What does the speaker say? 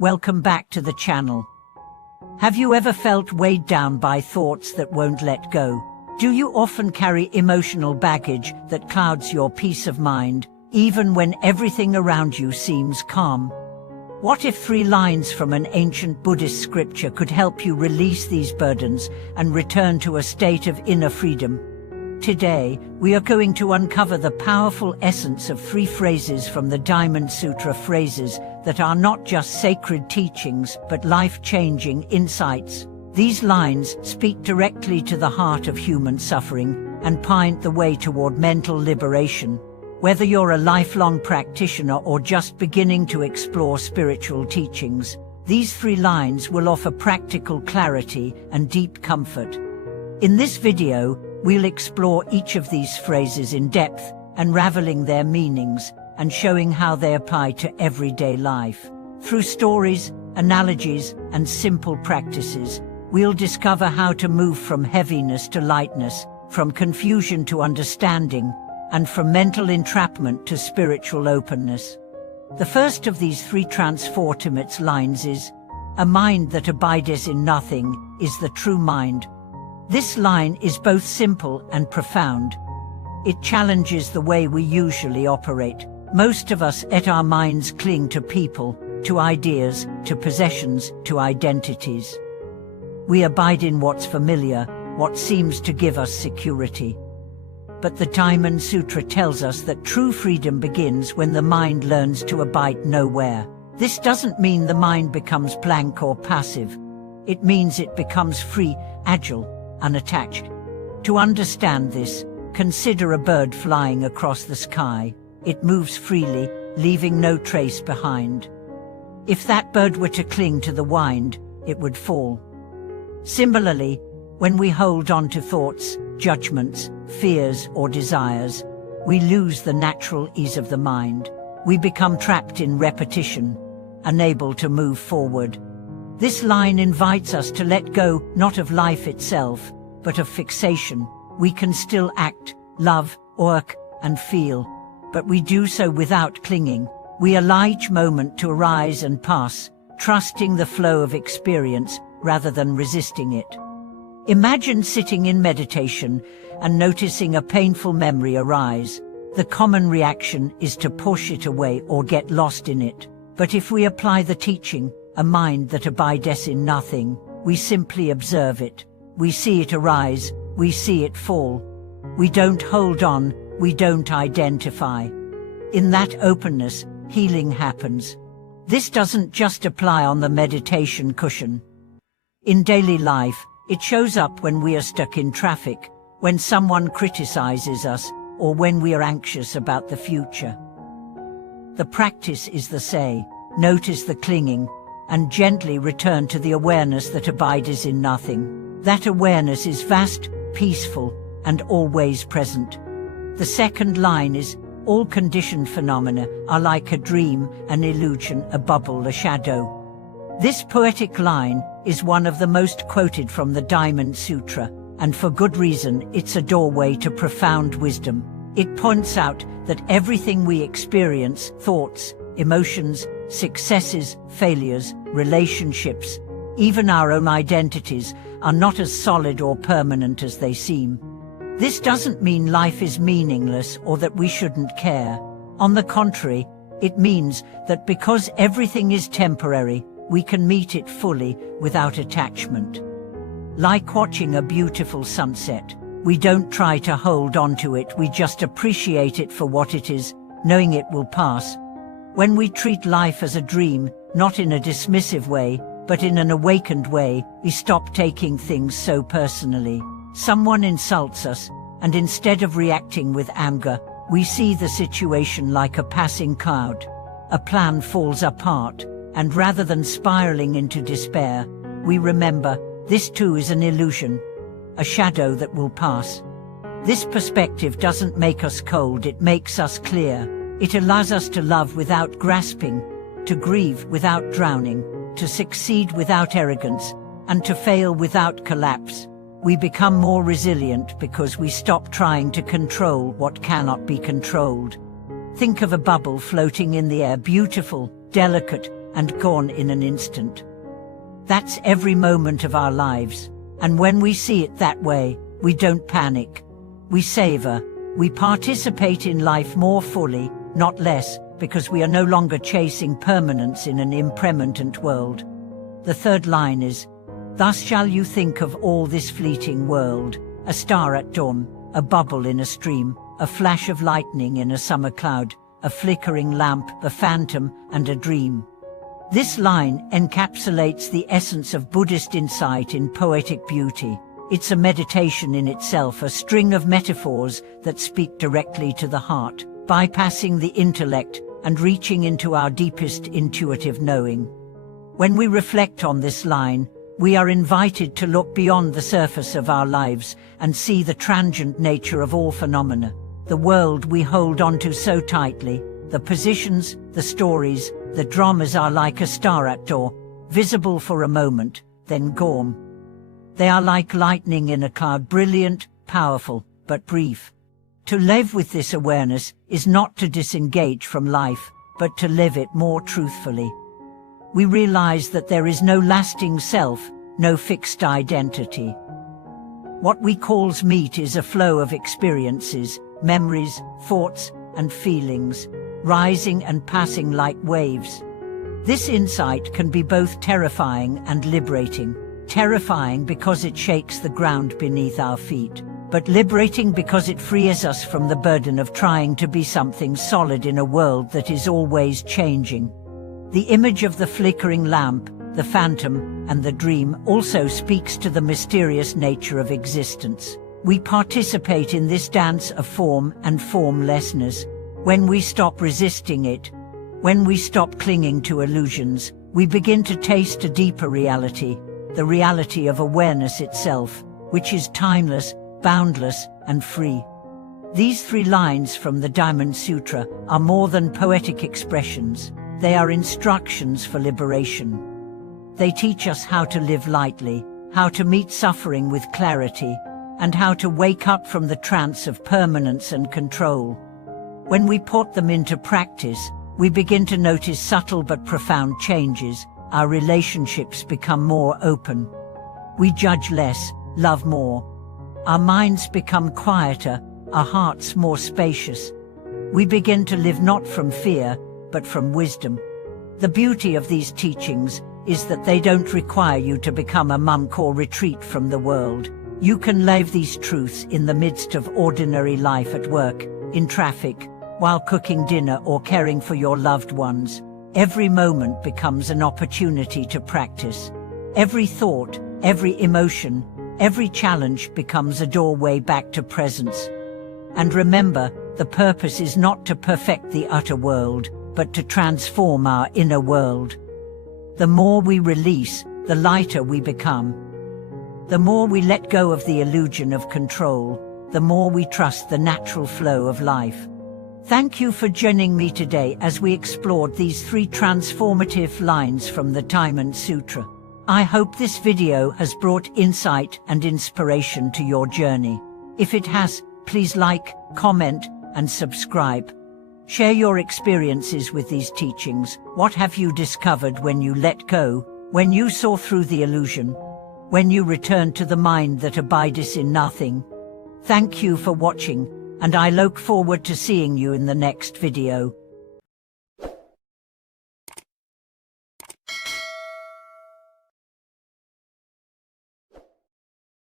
Welcome back to the channel. Have you ever felt weighed down by thoughts that won't let go? Do you often carry emotional baggage that clouds your peace of mind, even when everything around you seems calm? What if 3 lines from an ancient Buddhist scripture could help you release these burdens and return to a state of inner freedom? Today, we are going to uncover the powerful essence of 3 phrases from the Diamond Sutra, phrases that are not just sacred teachings but life-changing insights. These lines speak directly to the heart of human suffering and point the way toward mental liberation. Whether you're a lifelong practitioner or just beginning to explore spiritual teachings, these 3 lines will offer practical clarity and deep comfort. In this video, we'll explore each of these phrases in depth, unraveling their meanings and showing how they apply to everyday life. Through stories, analogies, and simple practices, we'll discover how to move from heaviness to lightness, from confusion to understanding, and from mental entrapment to spiritual openness. The first of these 3 Transformative lines is, "A mind that abideth in nothing is the true mind." This line is both simple and profound. It challenges the way we usually operate. Most of us at our minds cling to people, to ideas, to possessions, to identities. We abide in what's familiar, what seems to give us security. But the Diamond Sutra tells us that true freedom begins when the mind learns to abide nowhere. This doesn't mean the mind becomes blank or passive. It means it becomes free, agile, unattached. To understand this, consider a bird flying across the sky. It moves freely, leaving no trace behind. If that bird were to cling to the wind, it would fall. Similarly, when we hold on to thoughts, judgments, fears, or desires, we lose the natural ease of the mind. We become trapped in repetition, unable to move forward. This line invites us to let go, not of life itself, but of fixation. We can still act, love, work, and feel, but we do so without clinging. We allow each moment to arise and pass, trusting the flow of experience rather than resisting it. Imagine sitting in meditation and noticing a painful memory arise. The common reaction is to push it away or get lost in it. But if we apply the teaching, "A mind that abideth in nothing," we simply observe it. We see it arise, we see it fall. We don't hold on, we don't identify. In that openness, healing happens. This doesn't just apply on the meditation cushion. In daily life, it shows up when we are stuck in traffic, when someone criticizes us, or when we are anxious about the future. The practice is the same. Notice the clinging, and gently return to the awareness that abides in nothing. That awareness is vast, peaceful, and always present. The second line is, "All conditioned phenomena are like a dream, an illusion, a bubble, a shadow." This poetic line is one of the most quoted from the Diamond Sutra, and for good reason. It's a doorway to profound wisdom. It points out that everything we experience, thoughts, emotions, successes, failures, relationships, even our own identities, are not as solid or permanent as they seem. This doesn't mean life is meaningless or that we shouldn't care. On the contrary, it means that because everything is temporary, we can meet it fully without attachment. Like watching a beautiful sunset, we don't try to hold on to it, we just appreciate it for what it is, knowing it will pass. When we treat life as a dream, not in a dismissive way, but in an awakened way, we stop taking things so personally. Someone insults us, and instead of reacting with anger, we see the situation like a passing cloud. A plan falls apart, and rather than spiraling into despair, we remember, this too is an illusion, a shadow that will pass. This perspective doesn't make us cold, it makes us clear. It allows us to love without grasping, to grieve without drowning, to succeed without arrogance, and to fail without collapse. We become more resilient because we stop trying to control what cannot be controlled. Think of a bubble floating in the air, beautiful, delicate, and gone in an instant. That's every moment of our lives, and when we see it that way, we don't panic. We savor, we participate in life more fully, not less, because we are no longer chasing permanence in an impermanent world. The third line is, "Thus shall you think of all this fleeting world, a star at dawn, a bubble in a stream, a flash of lightning in a summer cloud, a flickering lamp, a phantom, and a dream." This line encapsulates the essence of Buddhist insight in poetic beauty. It's a meditation in itself, a string of metaphors that speak directly to the heart, bypassing the intellect and reaching into our deepest intuitive knowing. When we reflect on this line, we are invited to look beyond the surface of our lives and see the transient nature of all phenomena. The world we hold onto so tightly, the positions, the stories, the dramas are like a star at dawn, visible for a moment, then gone. They are like lightning in a cloud, brilliant, powerful, but brief. To live with this awareness is not to disengage from life, but to live it more truthfully. We realize that there is no lasting self, no fixed identity. What we call meat is a flow of experiences, memories, thoughts, and feelings, rising and passing like waves. This insight can be both terrifying and liberating. Terrifying because it shakes the ground beneath our feet, but liberating because it frees us from the burden of trying to be something solid in a world that is always changing. The image of the flickering lamp, the phantom, and the dream also speaks to the mysterious nature of existence. We participate in this dance of form and formlessness. When we stop resisting it, when we stop clinging to illusions, we begin to taste a deeper reality, the reality of awareness itself, which is timeless, boundless, and free. These 3 lines from the Diamond Sutra are more than poetic expressions. They are instructions for liberation. They teach us how to live lightly, how to meet suffering with clarity, and how to wake up from the trance of permanence and control. When we put them into practice, we begin to notice subtle but profound changes. Our relationships become more open. We judge less, love more. Our minds become quieter, our hearts more spacious. We begin to live not from fear, but from wisdom. The beauty of these teachings is that they don't require you to become a monk or retreat from the world. You can live these truths in the midst of ordinary life, at work, in traffic, while cooking dinner or caring for your loved ones. Every moment becomes an opportunity to practice. Every thought, every emotion, every challenge becomes a doorway back to presence. And remember, the purpose is not to perfect the outer world, but to transform our inner world. The more we release, the lighter we become. The more we let go of the illusion of control, the more we trust the natural flow of life. Thank you for joining me today as we explored these 3 transformative lines from the Diamond Sutra. I hope this video has brought insight and inspiration to your journey. If it has, please like, comment, and subscribe. Share your experiences with these teachings. What have you discovered when you let go, when you saw through the illusion, when you returned to the mind that abideth in nothing? Thank you for watching, and I look forward to seeing you in the next video.